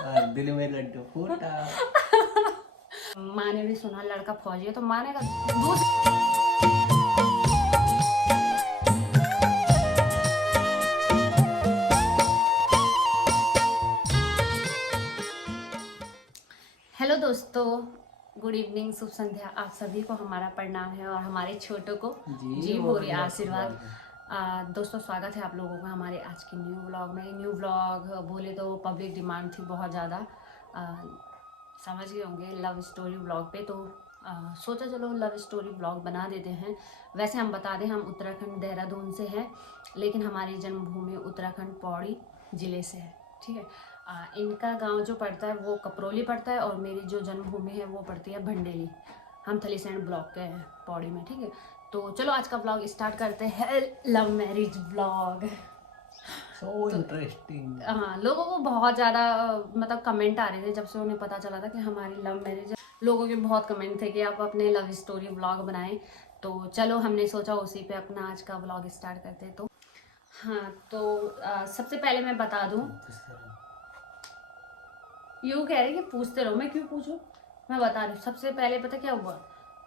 दिल में लड्डू फूटा। माँ ने भी सुना लड़का फौजी है तो माँ ने कहा हेलो दोस्तों, गुड इवनिंग, शुभ संध्या। आप सभी को हमारा प्रणाम है और हमारे छोटों को जी बोलिए आशीर्वाद। दोस्तों, स्वागत है आप लोगों का हमारे आज के न्यू व्लॉग में। न्यू व्लॉग बोले तो पब्लिक डिमांड थी बहुत ज़्यादा, समझ गए होंगे, लव स्टोरी व्लॉग पे। तो सोचा चलो लव स्टोरी व्लॉग बना देते हैं। वैसे हम बता दें, हम उत्तराखंड देहरादून से हैं, लेकिन हमारी जन्मभूमि उत्तराखंड पौड़ी ज़िले से है। ठीक है, इनका गांव जो पड़ता है वो कपरोली पड़ता है और मेरी जो जन्मभूमि है वो पड़ती है भंडेली। हम थलीसैंड ब्लॉक के हैं पौड़ी में। ठीक है, तो चलो आज का ब्लॉग स्टार्ट करते हैं। Love marriage blog so interesting. हाँ, लोगों को बहुत ज़्यादा मतलब कमेंट आ रहे थे जब से उन्हें पता चला था कि हमारी लव मैरिज है। लोगों के बहुत कमेंट थे कि आप अपने लव स्टोरी व्लॉग बनाएं। तो चलो हमने सोचा उसी पे अपना आज का व्लॉग स्टार्ट करते हैं। तो हाँ, तो सबसे पहले मैं बता दूं, यूँ कह रहे कि पूछते रहो, मैं क्यों पूछूं, मैं बता रही हूँ। सबसे पहले पता क्या हुआ,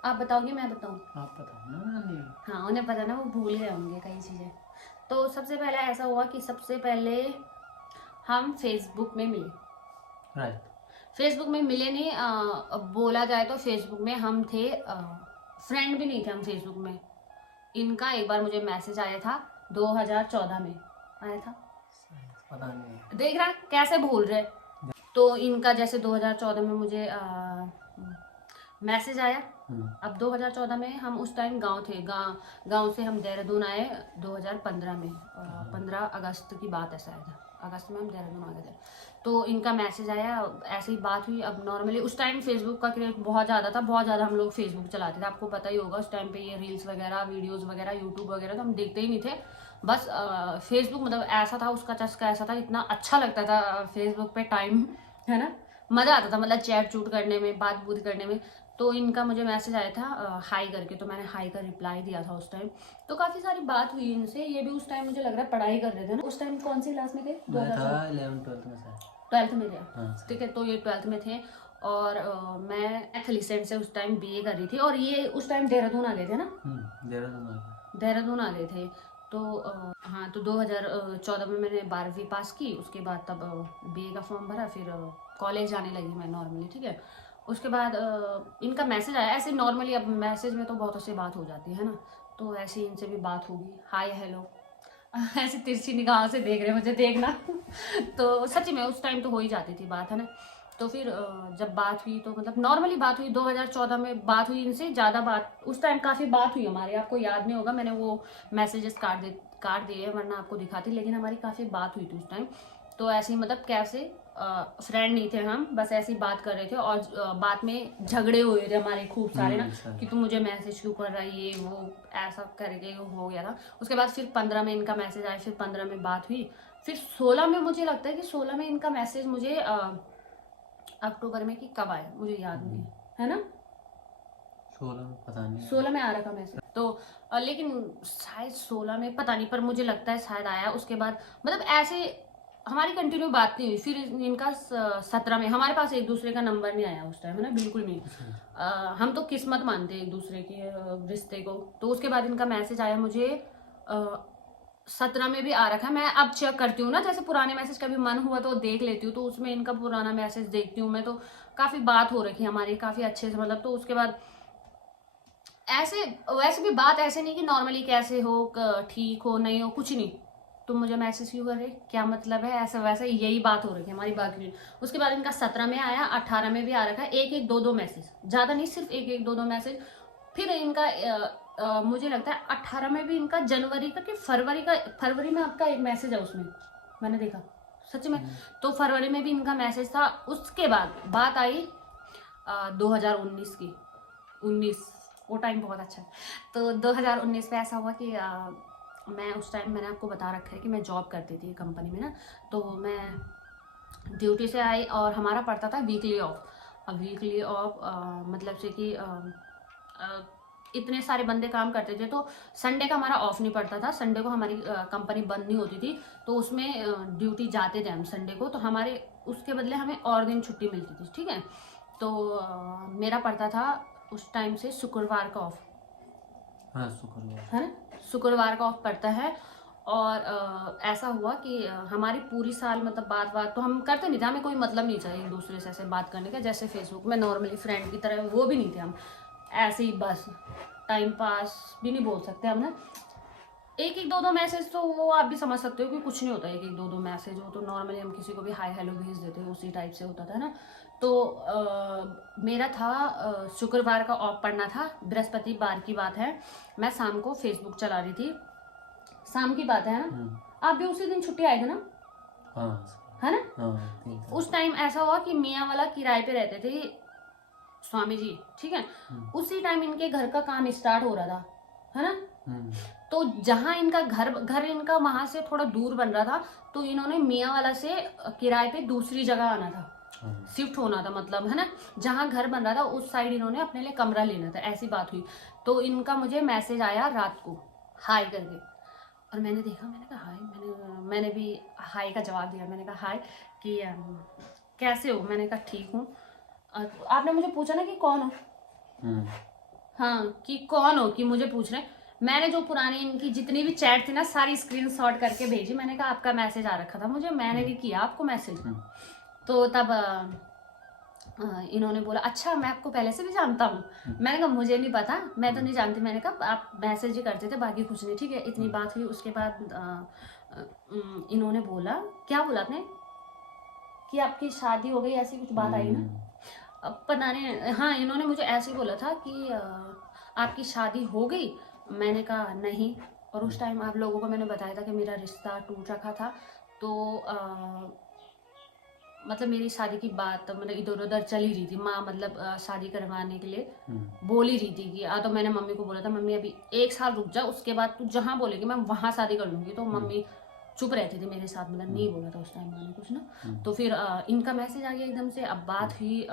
आप बताओगे मैं बताऊँ? आप बताओ ना। हाँ, उन्हें पता ना, वो भूल गए होंगे कई चीज़ें। तो सबसे पहले ऐसा हुआ कि सबसे पहले हम फेसबुक में मिले। राइट। फेसबुक में मिले नहीं, बोला जाए तो फेसबुक में हम थे, फ्रेंड भी नहीं थे हम फेसबुक में। इनका एक बार मुझे मैसेज आया था 2014 में आया था, पता नहीं। देख रहा कैसे भूल रहे। तो इनका जैसे 2014 में मुझे मैसेज आया। अब 2014 में हम उस टाइम गांव थे, गांव से हम देहरादून आए 2015 में, 15 अगस्त की बात है शायद, अगस्त में हम देहरादून आ गए थे। तो इनका मैसेज आया, ऐसे ही बात हुई। अब नॉर्मली उस टाइम फेसबुक का क्रेज बहुत ज़्यादा था, बहुत ज़्यादा हम लोग फेसबुक चलाते थे, आपको पता ही होगा। उस टाइम पे ये रील्स वगैरह, वीडियोज़ वगैरह, यूट्यूब वगैरह तो हम देखते ही नहीं थे। बस फेसबुक मतलब ऐसा था, उसका चस्का ऐसा था, इतना अच्छा लगता था फेसबुक पे टाइम, है ना, मज़ा आता था मतलब चैट चूट करने में, बात बूत करने में। तो इनका मुझे मैसेज आया था हाई करके, तो मैंने हाई का रिप्लाई दिया था उस टाइम। तो काफ़ी सारी बात हुई इनसे। ये भी उस टाइम मुझे लग रहा है पढ़ाई कर रहे थे ना। उस टाइम कौन सी क्लास में थे? 11th-12th में सर। 12th में थे। हाँ, ठीक है, तो ये 12th में थे और मैं थलीसैंड से उस टाइम बीए कर रही थी और ये उस टाइम देहरादून आ गए थे ना। देहरादून आ गए थे। तो हाँ, तो 2014 में मैंने 12वीं पास की। उसके बाद तब बीए का फॉर्म भरा, फिर कॉलेज जाने लगी मैं नॉर्मली। ठीक है, उसके बाद इनका मैसेज आया ऐसे नॉर्मली। अब मैसेज में तो बहुत से बात हो जाती है ना, तो ऐसे ही इनसे भी बात होगी, हाय हेलो। ऐसे तिरछी निगाह से देख रहे मुझे, देखना। तो सच में उस टाइम तो हो ही जाती थी बात, है ना। तो फिर जब बात हुई तो मतलब नॉर्मली बात हुई, 2014 में बात हुई इनसे। ज़्यादा बात उस टाइम काफ़ी बात हुई हमारी, आपको याद नहीं होगा, मैंने वो मैसेजेस काट दिए वरना आपको दिखाती, लेकिन हमारी काफ़ी बात हुई थी उस टाइम। तो ऐसे ही मतलब कैसे फ्रेंड नहीं थे हम, बस ऐसी ही बात कर रहे थे और बात में झगड़े हुए थे हमारे खूब सारे ना, कि तू मुझे मैसेज क्यों कर रहा है, ये वो ऐसा करके हो गया था। उसके बाद फिर 15 में इनका मैसेज आया, फिर 15 में बात हुई। फिर 16 में मुझे लगता है कि 16 में इनका मैसेज मुझे अक्टूबर में कि कब आया मुझे याद नहीं है ना। 16 में पता नहीं। 16 में आ रहा था मैसेज तो लेकिन शायद 16 में पता नहीं, पर मुझे लगता है शायद आया। उसके बाद मतलब ऐसे हमारी कंटिन्यू बात नहीं हुई। फिर इनका 17 में, हमारे पास एक दूसरे का नंबर नहीं आया उस टाइम, है ना, बिल्कुल नहीं। हम तो किस्मत मानते हैं एक दूसरे के रिश्ते को। तो उसके बाद इनका मैसेज आया मुझे 17 में भी आ रखा है। मैं अब चेक करती हूँ ना, जैसे पुराने मैसेज कभी मन हुआ तो देख लेती हूँ, तो उसमें इनका पुराना मैसेज देखती हूँ मैं। तो काफ़ी बात हो रखी है हमारी, काफ़ी अच्छे से मतलब। तो उसके बाद ऐसे वैसे भी बात ऐसे नहीं कि नॉर्मली कैसे हो, ठीक हो, नहीं हो, कुछ नहीं, तुम मुझे मैसेज क्यों कर रहे, क्या मतलब है, ऐसा वैसा यही बात हो रही है हमारी, बाकी। उसके बाद इनका 17 में आया, 18 में भी आ रखा है, एक एक दो दो मैसेज, ज़्यादा नहीं, सिर्फ एक एक दो दो मैसेज। फिर इनका मुझे लगता है 18 में भी इनका जनवरी का कि फरवरी में आपका एक मैसेज है उसमें, मैंने देखा सच में। तो फरवरी में भी इनका मैसेज था। उसके बाद बात आई 2019 की, 19, वो टाइम बहुत अच्छा है। तो 2019 में ऐसा हुआ कि मैं उस टाइम, मैंने आपको बता रखा है कि मैं जॉब करती थी कंपनी में ना। तो मैं ड्यूटी से आई और हमारा पड़ता था वीकली ऑफ। अब वीकली ऑफ मतलब से कि इतने सारे बंदे काम करते थे, तो संडे का हमारा ऑफ नहीं पड़ता था। संडे को हमारी कंपनी बंद नहीं होती थी, तो उसमें ड्यूटी जाते थे हम संडे को, तो हमारे उसके बदले हमें और दिन छुट्टी मिलती थी, ठीक है। तो मेरा पड़ता था उस टाइम से शुक्रवार का ऑफ, हाँ शुक्रवार है ना, शुक्रवार का ऑफ पड़ता है। और ऐसा हुआ कि हमारी पूरी साल मतलब बात तो हम करते नहीं थे, हमें कोई मतलब नहीं था एक दूसरे से ऐसे बात करने का, जैसे फेसबुक में नॉर्मली फ्रेंड की तरह, वो भी नहीं थे हम, ऐसे ही बस टाइम पास भी नहीं बोल सकते हम ना। एक एक दो मैसेज तो वो आप भी समझ सकते हो कि कुछ नहीं होता, एक एक दो मैसेज हो तो नॉर्मली हम किसी को भी हाय हेलो भेज देते हैं, उसी टाइप से होता था ना। तो मेरा था शुक्रवार का ऑफ पड़ना था, बृहस्पतिवार की बात है, मैं शाम को फेसबुक चला रही थी, शाम की बात है ना, आप भी उसी दिन छुट्टी आए थे ना, हाँ है ना। हाँ ठीक है। उस टाइम ऐसा हुआ कि मियाँ वाला किराए पे रहते थे स्वामी जी, ठीक है। उसी टाइम इनके घर का काम स्टार्ट हो रहा था, है ना। तो जहाँ इनका घर इनका वहां से थोड़ा दूर बन रहा था, तो इन्होंने मियाँ वाला से किराए पे दूसरी जगह आना था, शिफ्ट होना था, मतलब है ना, जहाँ घर बन रहा था उस साइड इन्होंने अपने लिए कमरा लेना था, ऐसी बात हुई। तो इनका मुझे मैसेज आया रात को हाय करके, और मैंने देखा, मैंने कहा हाय, मैंने भी हाय का जवाब दिया, मैंने कहा हाय कि कैसे हो, मैंने कहा ठीक हूँ। आपने मुझे पूछा ना कि कौन हो, हाँ कि कौन हो, कि मुझे पूछ रहे हैं। मैंने जो पुरानी इनकी जितनी भी चैट थी ना सारी स्क्रीनशॉट करके भेजी, मैंने कहा आपका मैसेज आ रखा था मुझे, मैंने नहीं किया आपको मैसेज। तो तब इन्होंने बोला अच्छा मैं आपको पहले से भी जानता हूँ। मैंने कहा मुझे नहीं पता, मैं तो नहीं जानती। मैंने कहा आप मैसेज ही करते थे, बाकी कुछ नहीं, ठीक है। इतनी बात हुई, उसके बाद इन्होंने बोला, क्या बोला आपने कि आपकी शादी हो गई, ऐसी कुछ बात आई ना, अब पता नहीं, हाँ इन्होंने मुझे ऐसे ही बोला था कि आपकी शादी हो गई। मैंने कहा नहीं, और उस टाइम आप लोगों को मैंने बताया था कि मेरा रिश्ता टूट रखा था, तो मतलब मेरी शादी की बात मतलब इधर उधर चल ही रही थी, माँ मतलब शादी करवाने के लिए बोल ही रही थी कि तो मैंने मम्मी को बोला था मम्मी अभी 1 साल रुक जा, उसके बाद तू जहाँ बोलेगी मैं वहाँ शादी कर लूंगी। तो मम्मी चुप रहती थी मेरे साथ, मतलब नहीं बोला था उस टाइम मैंने कुछ ना। तो फिर इनका मैसेज आ गया एकदम से। अब बात हुई,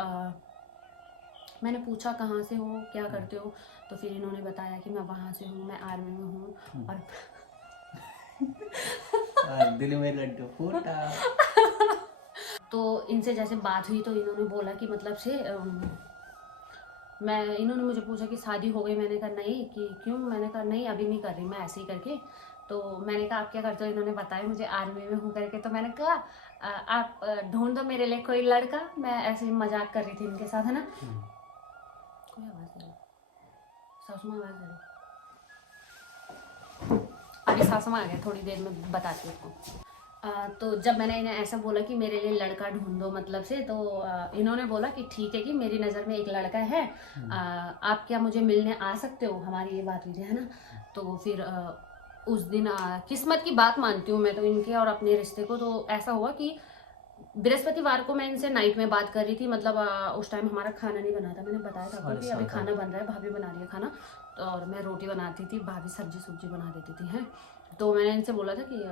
मैंने पूछा कहाँ से हो, क्या करते हो, तो फिर इन्होंने बताया कि मैं वहाँ से हूँ, मैं आर्मी में हूँ। और दिल में लड्डू फूटा। तो इनसे जैसे बात हुई तो इन्होंने बोला कि मतलब से इन्होंने मुझे पूछा कि शादी हो गई, मैंने कहा नहीं, कि क्यों, मैंने कहा नहीं अभी नहीं कर रही, मैं ऐसे ही करके। तो मैंने कहा आप क्या करते हो, इन्होंने बताया मुझे आर्मी में हूँ करके। तो मैंने कहा आप ढूंढ दो मेरे लिए कोई लड़का, मैं ऐसे ही मजाक कर रही थी इनके साथ, है ना। कोई आवाज आ रही, सासू माँ आवाज आ रही, अभी सासू माँ आ गया, थोड़ी देर में बताती हूँ आपको। तो जब मैंने इन्हें ऐसा बोला कि मेरे लिए लड़का ढूंढो मतलब से, तो इन्होंने बोला कि ठीक है कि मेरी नज़र में एक लड़का है, आप क्या मुझे मिलने आ सकते हो, हमारी ये बात हुई थी, है ना। तो फिर उस दिन किस्मत की बात मानती हूँ मैं तो इनके और अपने रिश्ते को। तो ऐसा हुआ कि बृहस्पतिवार को मैं इनसे नाइट में बात कर रही थी, मतलब उस टाइम हमारा खाना नहीं बना था, मैंने बताया था आपको कि अभी खाना बन रहा है, भाभी बना रही है खाना, तो और मैं रोटी बनाती थी, भाभी सब्जी बना देती थी, हैं। तो मैंने इनसे बोला था कि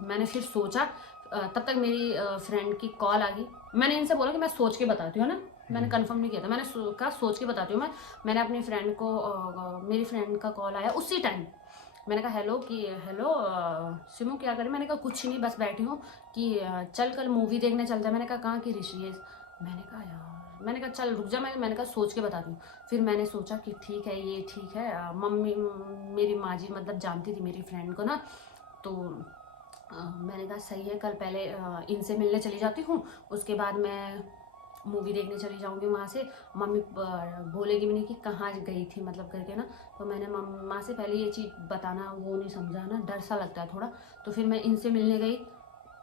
मैंने फिर सोचा, तब तक मेरी फ्रेंड की कॉल आ गई। मैंने इनसे बोला कि मैं सोच के बताती हूँ ना, मैंने कंफर्म नहीं किया था, मैंने कहा सोच के बताती हूँ मैं। मैंने अपनी फ्रेंड को मेरी फ्रेंड का कॉल आया उसी टाइम। मैंने कहा हेलो सिमू क्या करें, मैंने कहा कुछ नहीं बस बैठी हूँ, कि चल कल मूवी देखने चलते हैं। मैंने कहा कहाँ की, ऋषिकेश। मैंने कहा यार, मैंने कहा चल रुक जा, मैंने कहा सोच के बताती हूँ। फिर मैंने सोचा कि ठीक है ये ठीक है, मम्मी मेरी माँ जी मतलब जानती थी मेरी फ्रेंड को ना, तो मैंने कहा सही है, कल पहले इनसे मिलने चली जाती हूँ, उसके बाद मैं मूवी देखने चली जाऊँगी वहाँ से, मम्मी बोलेगी भी नहीं कि कहाँ गई थी मतलब करके ना। तो मैंने माँ से पहले ये चीज़ बताना वो नहीं समझा ना, डर सा लगता है थोड़ा। तो फिर मैं इनसे मिलने गई,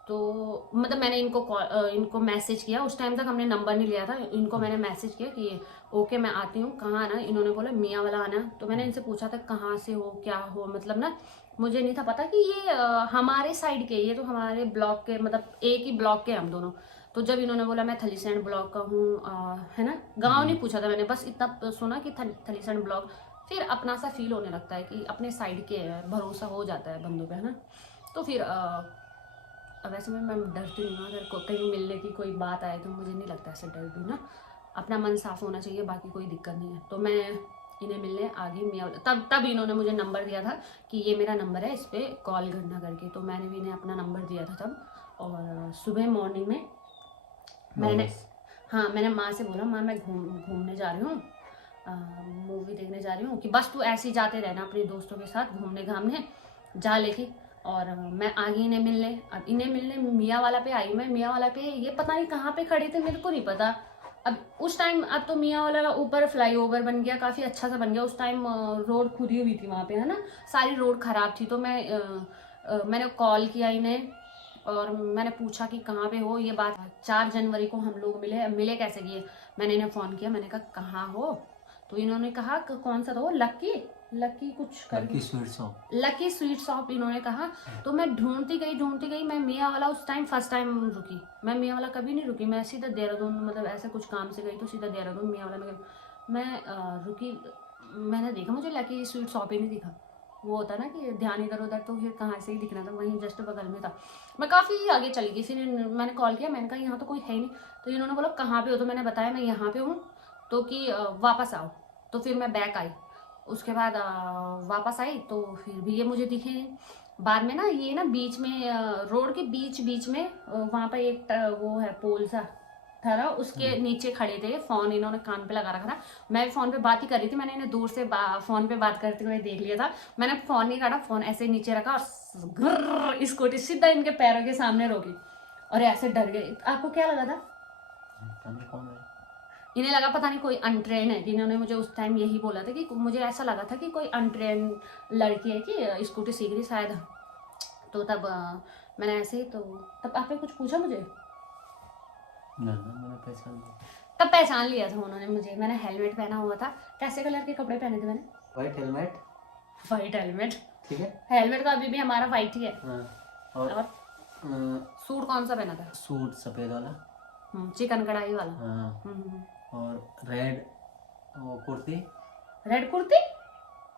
तो मतलब मैंने इनको मैसेज किया, उस टाइम तक हमने नंबर नहीं लिया था, इनको मैंने मैसेज किया कि ओके मैं आती हूँ, कहाँ आना। इन्होंने बोला मियाँ वाला आना। तो मैंने इनसे पूछा था कहाँ से हो क्या हो, मतलब ना मुझे नहीं था पता कि ये हमारे साइड के, ये तो हमारे ब्लॉक के, मतलब एक ही ब्लॉक के हम दोनों। तो जब इन्होंने बोला मैं थलीसैंड ब्लॉक का हूँ, है ना, गांव नहीं पूछा था मैंने, बस इतना सुना कि थलीसैंड ब्लॉक, फिर अपना सा फील होने लगता है कि अपने साइड के भरोसा हो जाता है बंदों पे, है ना। तो फिर वैसे मैं डरती नहीं हूँ, अगर कहीं मिलने की कोई बात आए तो मुझे नहीं लगता ऐसे डर भी ना, अपना मन साफ होना चाहिए, बाकी कोई दिक्कत नहीं है। तो मैं इन्हें मिलने आ गई मियाँ वाला। तब इन्होंने मुझे नंबर दिया था कि ये मेरा नंबर है, इस पर कॉल करना करके। तो मैंने भी इन्हें अपना नंबर दिया था तब। और सुबह मॉर्निंग में मैंने माँ से बोला, माँ मैं घूमने जा रही हूँ, मूवी देखने जा रही हूँ, कि बस तू ऐसे ही जाते रहना अपने दोस्तों के साथ घूमने घामने जा लेके। और मैं आ गई इन्हें मिलने। अब इन्हें मिलने मियाँ वाला पे आई मैं। मियाँ वाला पे ये पता नहीं कहाँ पे खड़े थे, मेरे को नहीं पता। अब उस टाइम, अब तो मियाँ वाला ऊपर फ्लाईओवर बन गया, काफ़ी अच्छा सा बन गया। उस टाइम रोड खुदी हुई थी वहाँ पे, है ना, सारी रोड ख़राब थी। तो मैंने कॉल किया इन्हें और मैंने पूछा कि कहाँ पे हो। ये बात 4 जनवरी को हम लोग मिले कैसे किए। मैंने इन्हें फ़ोन किया, मैंने कहा कहाँ हो। तो इन्होंने कहा कौन सा तो लक्की कुछ कर लकी स्वीट शॉप इन्होंने कहा। तो मैं ढूंढती गई। मैं मियाँ वाला उस टाइम फर्स्ट टाइम रुकी। मैं मियाँ वाला कभी नहीं रुकी, मैं सीधा देहरादून, मतलब ऐसे कुछ काम से गई तो सीधा देहरादून मियाँ वाला में मैं रुकी। मैंने देखा, मुझे लकी स्वीट शॉप ही नहीं दिखा। वो होता ना कि ध्यान इधर उधर, तो फिर कहाँ से ही दिखना था, वहीं जस्ट बगल में था। मैं काफ़ी आगे चली गई। फिर मैंने कॉल किया, मैंने कहा यहाँ तो कोई है ही नहीं। तो इन्होंने बोला कहाँ पे हो। तो मैंने बताया मैं यहाँ पे हूँ, तो कि वापस आओ। तो फिर मैं बैक आई। उसके बाद वापस आई तो फिर भी ये मुझे दिखे नहीं। बाद में ना ये ना बीच में रोड के बीच में वहाँ पर एक वो है पोल सा था ना, उसके नीचे खड़े थे। फोन इन्होंने कान पे लगा रखा था। मैं फोन पे बात ही कर रही थी। मैंने इन्हें दूर से फोन पे बात करते हुए देख लिया था। मैंने फोन नहीं काटा, फोन ऐसे नीचे रखा और घुर्र स्कूटी सीधा इनके पैरों के सामने रोकी और ऐसे डर गए। आपको क्या लगा था? इन्हें लगा पता नहीं कोई अनट्रेन है। इन्होंने मुझे उस टाइम यही बोला था कि मुझे ऐसा लगा था कि कोई अनट्रेन लड़की है कि स्कूटी सीख रही शायद। तो तब मैंने ऐसे ही, तो तब आपने कुछ पूछा मुझे? मैंने पहचान लिया। तब पहचान लिया था उन्होंने मुझे। मैंने हेलमेट पहना हुआ था। कैसे कलर के कपड़े पहने थे मैंने? White helmet. ठीक है, हेलमेट तो अभी भी हमारा वाइट ही है। और सूट कौन सा पहना था? सूट सफेद वाला, चिकन कढ़ाई वाला। और रेड कुर्ती। रेड कुर्ती,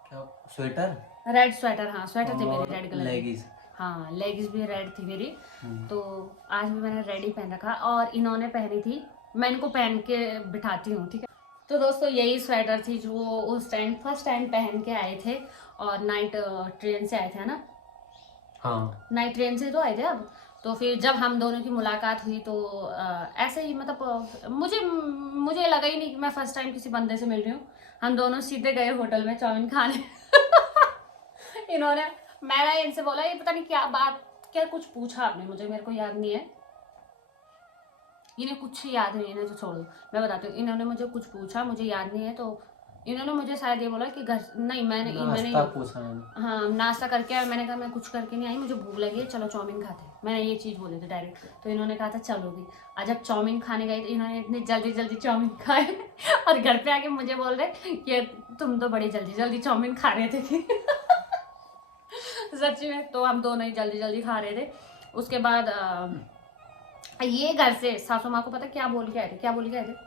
क्या स्वेटर? रेड स्वेटर, हाँ स्वेटर थी मेरी रेड कलर। लेगिस, हाँ लेगिस भी रेड थी मेरी। तो आज भी मैंने रेड ही पहन रखा। और इन्होंने पहनी थी, मैं इनको पहन के बिठाती हूँ, ठीक है। तो दोस्तों यही स्वेटर थी जो उस टाइम फर्स्ट टाइम पहन के आए थे। और नाइट ट्रेन से आए थे ना? हाँ, नाइट ट्रेन से तो आए थे। अब तो फिर जब हम दोनों की मुलाकात हुई तो ऐसे ही, मतलब मुझे लगा ही नहीं कि मैं फर्स्ट टाइम किसी बंदे से मिल रही हूँ। हम दोनों सीधे गए होटल में चाउमीन खाने। मैंने इनसे बोला, ये पता नहीं क्या कुछ पूछा आपने मुझे, मेरे को याद नहीं है। इन्हें कुछ याद नहीं है, इन्हें तो छोड़ो, मैं बताती हूँ। इन्होंने मुझे कुछ पूछा, मुझे याद नहीं है। तो इन्होंने मुझे शायद ये बोला कि घर नहीं, मैंने पूछा। हाँ, नाश्ता करके आया। मैंने कहा मैं कुछ करके नहीं आई, मुझे भूख लगी है, चलो चाउमीन खाते हैं। मैंने ये चीज़ बोली थी डायरेक्ट। तो इन्होंने कहा था चलोगी। आज जब चाउमीन खाने गए तो इन्होंने इतनी जल्दी चाउमीन खाए और घर पे आके मुझे बोल रहे कि तुम तो बड़ी जल्दी चाउमीन खा रहे थे। सच्ची में। तो हम दोनों ही जल्दी खा रहे थे। उसके बाद ये घर से सासू माँ को पता क्या बोल के आए थे?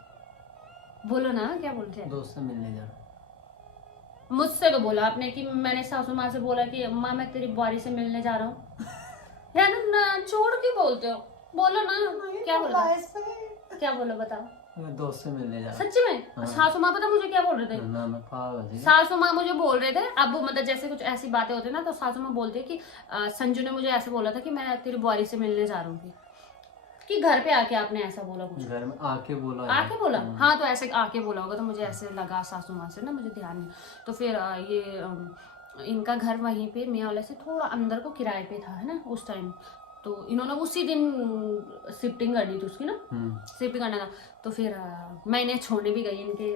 बोलो ना, क्या बोल के आए? दोस्त से मिलने जा रहा। मुझसे तो बोला आपने कि मैंने सासू माँ से बोला कि माँ मैं तेरी बुआरी से मिलने जा रहा हूँ। यार ना छोड़ के बोलते हो, बोलो ना क्या बोला? क्या बोलो बताओ? मैं दोस्त से मिलने जा रहा। सच्ची में? हाँ। सासू माँ पता मुझे क्या बोल रहे थे? ना मैं पागल। सासू माँ मुझे बोल रहे थे, अब मतलब जैसे कुछ ऐसी बातें होती है ना, तो सासू माँ बोलते कि संजू ने मुझे ऐसे बोला था कि मैं तेरी बुआरी से मिलने जा रहा हूँ। कि घर पे आके आपने ऐसा बोला? कुछ घर में आके बोला। हाँ, तो ऐसे आके बोला होगा। तो मुझे ऐसे लगा सासू माँ से ना, मुझे ध्यान नहीं। तो फिर ये इनका घर वहीं पे मियाँ वाले से थोड़ा अंदर को किराए पे था, है ना, उस टाइम। तो इन्होंने उसी दिन शिफ्टिंग करनी थी उसकी ना, शिफ्टिंग करना था। तो फिर मैं इन्हें छोड़ने भी गई इनके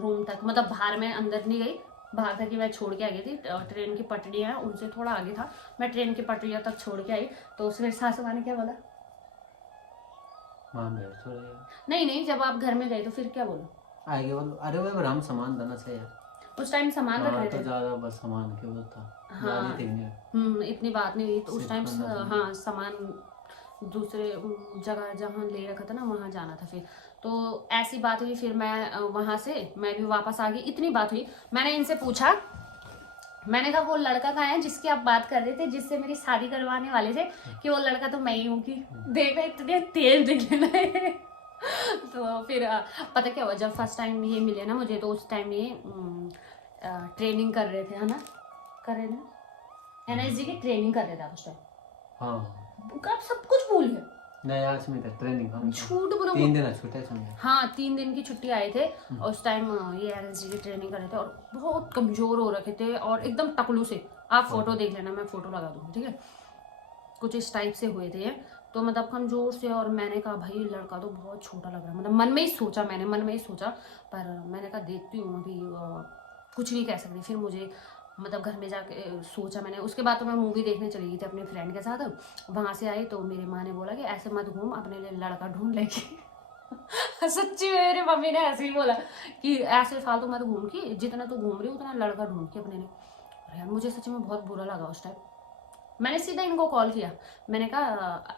रूम तक, मतलब बाहर में, अंदर नहीं गई, बाहर तक ही मैं छोड़ के आ गई थी। ट्रेन की पटरियाँ हैं उनसे थोड़ा आगे था, मैं ट्रेन की पटरियों तक छोड़ के आई। तो फिर सासू माँ ने क्या बोला? नहीं, जब आप घर में गए तो फिर क्या बोलो? आगे बोलो, अरे वो हम सामान देना चाहिए। उस टाइम सामान रख रहे थे, तो ज्यादा बस सामान के वो था। हाँ, इतनी बात नहीं हुई। तो उस टाइम हाँ, सामान दूसरे जगह जहाँ ले रखा था ना, वहाँ जाना था। फिर तो ऐसी बात हुई। फिर मैं वहाँ से मैं भी वापस आ गई। इतनी बात हुई, मैंने इनसे पूछा, मैंने कहा वो लड़का कहाँ है जिसकी आप बात कर रहे थे, जिससे मेरी शादी करवाने वाले थे? कि वो लड़का तो मैं ही हूँ। कि देखा इतने तेज दिखने लगे। तो फिर पता क्या हुआ, जब फर्स्ट टाइम ये मिले ना मुझे, तो उस टाइम ये ट्रेनिंग कर रहे थे, है ना, कर रहे थे एनएसजी की ट्रेनिंग कर रहे थे आप उस टाइम। हाँ आप सब कुछ भूल गए। नहीं आज में था ट्रेनिंग, हम झूठ बोलो। 3 दिन छुट्टे सुनिए। हाँ 3 दिन की छुट्टी आए थे और उस टाइम ये एनएसजी की ट्रेनिंग कर रहे थे और बहुत कमजोर हो रखे थे और एकदम टकलू से। आप फोटो देख लेना, मैं फोटो लगा दूंगी, ठीक है। कुछ इस टाइप से हुए थे तो मतलब कमजोर से। और मैंने कहा भाई लड़का तो बहुत छोटा लग रहा है, मतलब मन में ही सोचा, मैंने मन में ही सोचा। पर मैंने कहा देखती हूँ अभी, कुछ नहीं कह सकती। फिर मुझे मतलब घर में जाके सोचा मैंने। उसके बाद तो मैं मूवी देखने चली गई थी अपने फ्रेंड के साथ। वहाँ से आई तो मेरी माँ ने बोला कि ऐसे मत घूम, अपने लिए लड़का ढूंढ लेके। सच्ची में मेरी मम्मी ने ऐसे ही बोला कि ऐसे फालतू मत घूम की, जितना तो घूम रही हो उतना लड़का ढूंढ के अपने लिए। और यार मुझे सच्ची में बहुत बुरा लगा उस टाइम। मैंने सीधा इनको कॉल किया, मैंने कहा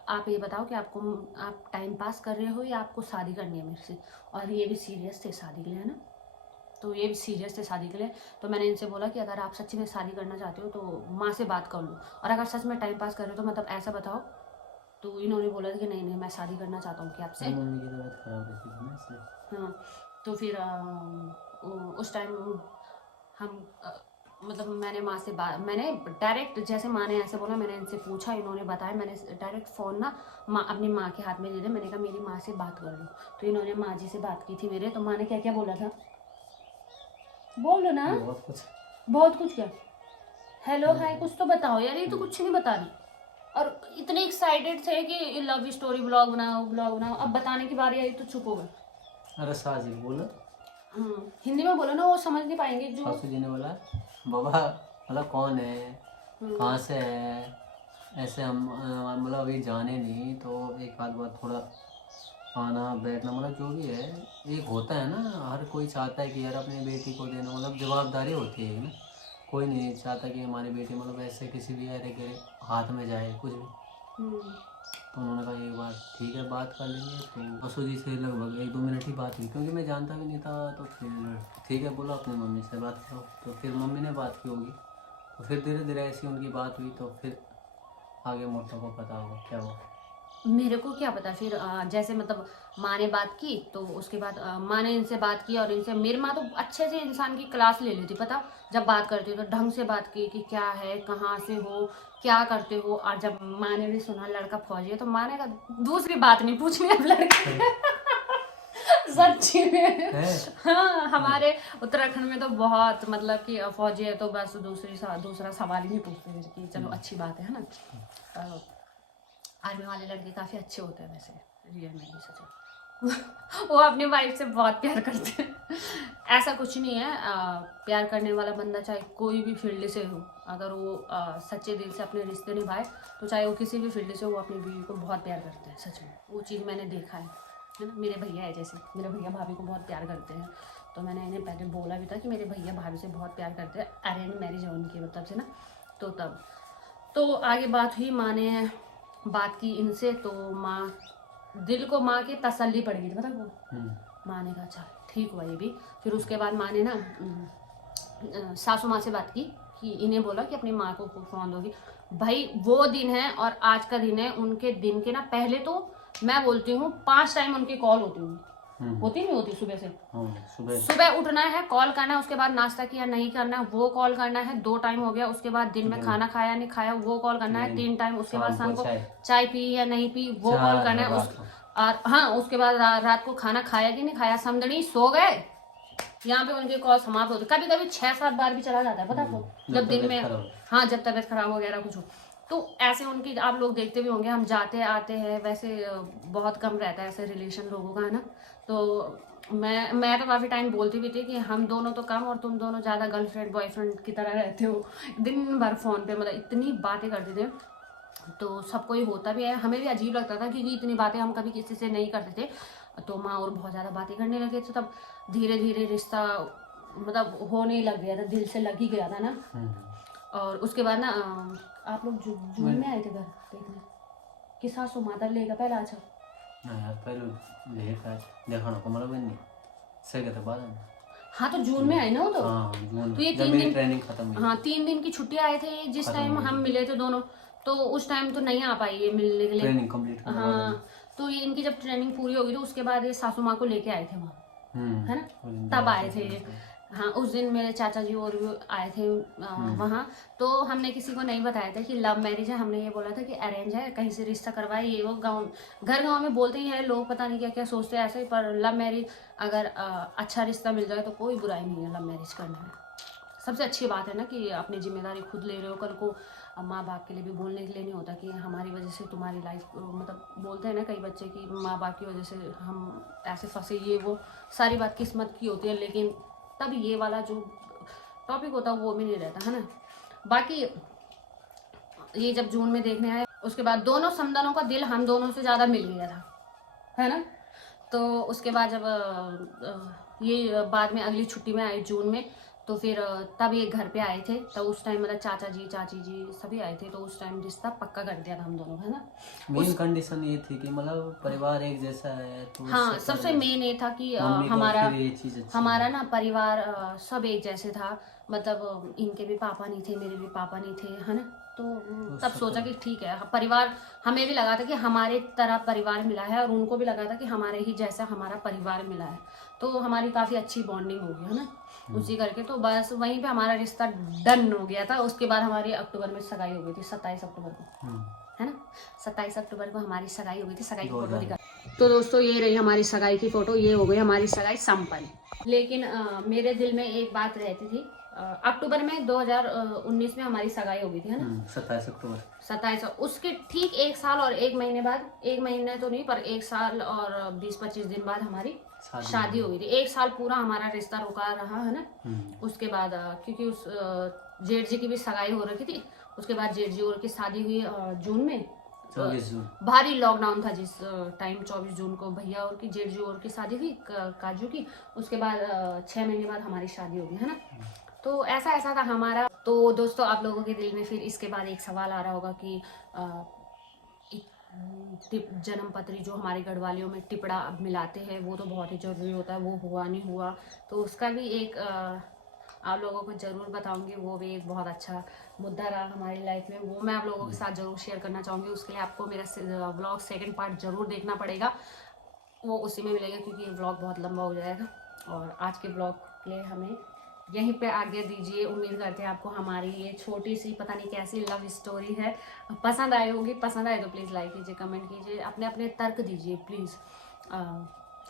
आप ये बताओ कि आप टाइम पास कर रहे हो या आपको शादी करनी है मेरे से। और ये भी सीरियस थे शादी के लिए, है ना, तो ये भी सीरियस थे शादी के लिए। तो मैंने इनसे बोला कि अगर आप सच्ची में शादी करना चाहते हो तो माँ से बात कर लो, और अगर सच में टाइम पास कर रहे हो तो मतलब ऐसा बताओ। तो इन्होंने बोला कि नहीं मैं शादी करना चाहता हूँ कि आपसे। मम्मी की तबीयत खराब रहती थी ना इसलिए। हाँ तो फिर उस टाइम हम मतलब मैंने माँ से बात, मैंने डायरेक्ट जैसे माँ ने ऐसे बोला मैंने इनसे पूछा, इन्होंने बताया। मैंने डायरेक्ट फ़ोन ना अपनी माँ के हाथ में दे दिया। मैंने कहा मेरी माँ से बात कर लो। तो इन्होंने माँ जी से बात की थी मेरे। तो माँ ने क्या क्या बोला था, बोलो ना। बहुत कुछ क्या, हेलो हाय कुछ तो बताओ यार, ये तो कुछ नहीं बता रही। और इतने एक्साइटेड थे कि लव स्टोरी ब्लॉग बनाओ। अब बताने की बारी आई तो चुप हो गए। अरे साजी बोलो। हिंदी में बोलो ना, वो समझ नहीं पाएंगे। जो सासू जी ने बोला बाबा मतलब कौन है, कहाँ से है, ऐसे हम मतलब अभी जाने नहीं तो एक आध बार थोड़ा आना बैठना मतलब जो भी है एक होता है ना। हर कोई चाहता है कि यार अपनी बेटी को देना, मतलब जवाबदारी होती है ना। कोई नहीं चाहता कि हमारी बेटी मतलब ऐसे किसी भी अरे के हाथ में जाए कुछ भी। तो उन्होंने कहा एक बार ठीक है बात कर लेंगे। तो असू जी से लगभग 1-2 मिनट ही बात हुई, क्योंकि मैं जानता भी नहीं था। तो फिर ठीक है बोला अपनी मम्मी से बात करो। तो फिर मम्मी ने बात की होगी, तो फिर धीरे धीरे ऐसी उनकी बात हुई। तो फिर आगे मोटो को पता होगा क्या हुआ। मेरे को क्या पता। फिर जैसे मतलब माँ ने बात की तो उसके बाद माँ ने इनसे बात की। और इनसे मेरी माँ तो अच्छे से इंसान की क्लास ले लेती, पता जब बात करती तो ढंग से बात की कि क्या है, कहाँ से हो, क्या करते हो। और जब माँ ने भी सुना लड़का फौजी है तो माँ ने कहा दूसरी बात नहीं पूछनी अब लड़के। सच्ची में हाँ, हमारे उत्तराखंड में तो बहुत मतलब कि फौजी है तो बस दूसरा सवाल ही नहीं पूछते कि चलो अच्छी बात है ना। आर्मी वाले लड़के काफ़ी अच्छे होते हैं वैसे, रियल में भी सोचा। वो अपनी वाइफ से बहुत प्यार करते हैं। ऐसा कुछ नहीं है, प्यार करने वाला बंदा चाहे कोई भी फील्ड से हो, अगर वो सच्चे दिल से अपने रिश्ते निभाए तो चाहे वो किसी भी फील्ड से हो, वो अपनी बीवी को बहुत प्यार करते हैं। सच में वो चीज़ मैंने देखा है ना। मेरे भैया है, जैसे मेरे भैया भाभी को बहुत प्यार करते हैं। तो मैंने इन्हें पहले बोला भी था कि मेरे भैया भाभी से बहुत प्यार करते हैं, अरेंज मैरिज है उनकी मतलब से ना। तो तब तो आगे बात हुई, माँ ने बात की इनसे। तो माँ दिल को माँ की तसल्ली पड़ गई थी, मतलब वो माँ ने कहा चल ठीक हुआ ये भी। फिर उसके बाद माँ ने ना सासू माँ से बात की कि इन्हें बोला कि अपनी माँ को फ़ोन दोगी। भाई वो दिन है और आज का दिन है, उनके दिन के ना पहले तो मैं बोलती हूँ 5 टाइम उनकी कॉल होती होंगी। होती नहीं होती सुबह से। सुबह उठना है, कॉल करना है, उसके बाद नाश्ता किया नहीं करना है वो कॉल करना है, 2 टाइम हो गया। उसके बाद दिन में खाना खाया नहीं खाया वो कॉल करना है 3 टाइम। उसके बाद शाम को चाय पी या नहीं पी वो कॉल करना है। और हाँ उसके बाद रात को खाना खाया कि नहीं खाया, समझनी सो गए, यहाँ पे उनके कॉल समाप्त होते। कभी कभी 6-7 बार भी चला जाता है पता आपको, जब दिन में हाँ जब तबीयत खराब वगैरह कुछ हो। तो ऐसे उनकी आप लोग देखते भी होंगे, हम जाते आते हैं, वैसे बहुत कम रहता है ऐसे रिलेशन लोगों का, है ना। तो मैं तो काफ़ी टाइम बोलती भी थी कि हम दोनों तो कम और तुम दोनों ज़्यादा गर्लफ्रेंड बॉयफ्रेंड की तरह रहते हो, दिन भर फ़ोन पे मतलब इतनी बातें करते थे। तो सबको ही होता भी है, हमें भी अजीब लगता था क्योंकि इतनी बातें हम कभी किसी से नहीं करते थे। तो माँ और बहुत ज़्यादा बातें करने लगे थे, तब धीरे धीरे रिश्ता मतलब होने लग गया था, दिल से लग ही गया था ना। और उसके बाद ना आप लोग जून में आए थे घर देखने कि सासू माता लेगा पहले। अच्छा ना यार पहले लेकर देखा को मतलब नहीं से कहते बाद में। हाँ तो जून में आए ना वो तो। हाँ जून तो ये जब 3 मेरी दिन ट्रेनिंग खत्म हुई। हाँ 3 दिन की छुट्टी आए थे जिस टाइम हम मिले थे दोनों। तो उस टाइम तो नहीं आ पाई ये मिलने के लिए। ट्रेनिंग कंप्लीट हाँ तो तो ये इनकी जब ट्रेनिंग पूरी होगी तो उसके बाद ये सासू माँ को लेके आए थे वहाँ, है ना, तब आए थे। हाँ, उस दिन मेरे चाचा जी और भी आए थे वहाँ। तो हमने किसी को नहीं बताया था कि लव मैरिज है, हमने ये बोला था कि अरेंज है, कहीं से रिश्ता करवाए। ये वो गाँव में बोलते ही है लोग, पता नहीं क्या क्या सोचते हैं ऐसे। पर लव मैरिज अगर अच्छा रिश्ता मिल जाए तो कोई बुराई नहीं है लव मैरिज करने में। सबसे अच्छी बात है ना कि अपनी जिम्मेदारी खुद ले रहे हो, कल को माँ बाप के लिए भी बोलने के लिए नहीं होता कि हमारी वजह से तुम्हारी लाइफ, मतलब बोलते हैं ना कई बच्चे कि माँ बाप की वजह से हम ऐसे फंसे, ये वो सारी बात किस्मत की होती है। लेकिन तब ये वाला जो टॉपिक होता है वो भी नहीं रहता, है ना। बाकी ये जब जून में देखने आए उसके बाद दोनों समदानों का दिल हम दोनों से ज़्यादा मिल गया था, है ना। तो उसके बाद जब ये बाद में अगली छुट्टी में आए जून में, तो फिर तब ये घर पे आए थे। तो उस टाइम मतलब चाचा जी चाची जी सभी आए थे। तो उस टाइम रिश्ता पक्का कर दिया था हम दोनों, है ना। मेन कंडीशन ये थी कि मतलब परिवार एक जैसा है तो हाँ, सबसे मेन ये था कि हमारा ना परिवार सब एक जैसे था। मतलब इनके भी पापा नहीं थे, मेरे भी पापा नहीं थे, है ना। तो तब सोचा कि ठीक है परिवार, हमें भी लगा था कि हमारे तरह परिवार मिला है और उनको भी लगा था कि हमारे ही जैसा हमारा परिवार मिला है। तो हमारी काफ़ी अच्छी बॉन्डिंग हो गई, है ना, उसी करके। तो बस वहीं पे हमारा रिश्ता डन हो गया था। उसके बाद हमारी अक्टूबर में सगाई हो गई थी, 27 अक्टूबर को, है ना। 27 अक्टूबर को हमारी सगाई हो गई थी। सगाई की फोटो दिखा। तो दोस्तों ये रही हमारी सगाई की फोटो, ये हो गई हमारी सगाई संपन्न। लेकिन मेरे दिल में एक बात रहती थी। अक्टूबर में 2019 में हमारी सगाई हो गई थी, है ना, 27 अक्टूबर 27। उसके ठीक 1 साल और 1 महीने बाद, 1 महीने तो नहीं पर 1 साल और 20-25 दिन बाद हमारी शादी हो गई थी। 1 साल पूरा हमारा रिश्ता रुका रहा, है ना। उसके बाद क्योंकि उस जेठ जी की भी सगाई हो रखी थी। उसके बाद जेठ जी और की शादी हुई जून में, 24 जून। भारी लॉकडाउन था जिस टाइम, 24 जून को भैया और की जेठ जी और की शादी हुई काजू की। उसके बाद 6 महीने बाद हमारी शादी होगी, है ना। तो ऐसा था हमारा। तो दोस्तों आप लोगों के दिल में फिर इसके बाद एक सवाल आ रहा होगा कि जन्म पत्री जो हमारे गढ़वालियों में टिपड़ा अब मिलाते हैं वो तो बहुत ही जरूरी होता है, वो हुआ नहीं हुआ। तो उसका भी एक आप लोगों को ज़रूर बताऊंगी। वो भी एक बहुत अच्छा मुद्दा रहा हमारी लाइफ में, वो मैं आप लोगों के साथ ज़रूर शेयर करना चाहूँगी। उसके लिए आपको मेरा व्लॉग सेकंड पार्ट ज़रूर देखना पड़ेगा, वो उसी में मिलेगा क्योंकि ये व्लॉग बहुत लंबा हो जाएगा। और आज के व्लॉग के लिए हमें यहीं पे आगे दीजिए। उम्मीद करते हैं आपको हमारी ये छोटी सी पता नहीं कैसी लव स्टोरी है पसंद आई होगी। पसंद आए तो प्लीज़ लाइक कीजिए, कमेंट कीजिए, अपने अपने तर्क दीजिए प्लीज़।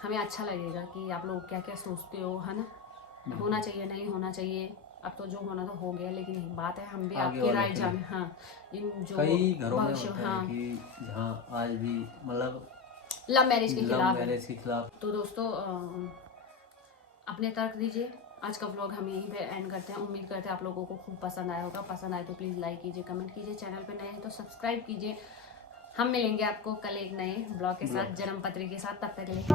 हमें अच्छा लगेगा कि आप लोग क्या क्या सोचते हो, है ना। होना चाहिए नहीं होना चाहिए, अब तो जो होना तो हो गया। लेकिन एक बात है हम भी आपकी राय जाने। हाँ, इन जो कई घरों में होता है कि जहाँ आज भी मतलब लव मैरिज के खिलाफ। तो दोस्तों अपने तर्क दीजिए। आज का व्लॉग हम यहीं पे एंड करते हैं। उम्मीद करते हैं आप लोगों को खूब पसंद आया होगा। पसंद आए तो प्लीज़ लाइक कीजिए, कमेंट कीजिए, चैनल पे नए हैं तो सब्सक्राइब कीजिए। हम मिलेंगे आपको कल एक नए ब्लॉग के साथ, जन्म पत्री के साथ। तब तक के लिए